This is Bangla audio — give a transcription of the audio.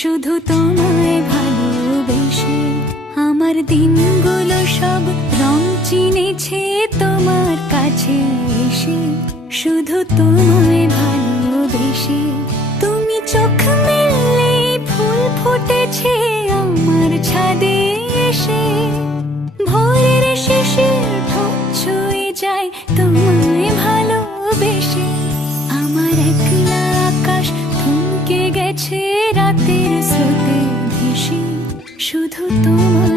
শুধু তোমায় ভালোবেসে। আমার দিনগুলো সব রং চিনেছে তোমার কাছে এসে, শুধু তোমায় ভালোবেসে। তুমি চোখ মেললে ফুল ফুটেছে আমার ছাদে এসে, ভোরের শিশির ঠোঁট ছুঁয়ে যায় তোমায় ভালোবেসে। আমার একলা আকাশ থমকে গেছে রাতের স্রোতে ভেসে, শুধু তোমার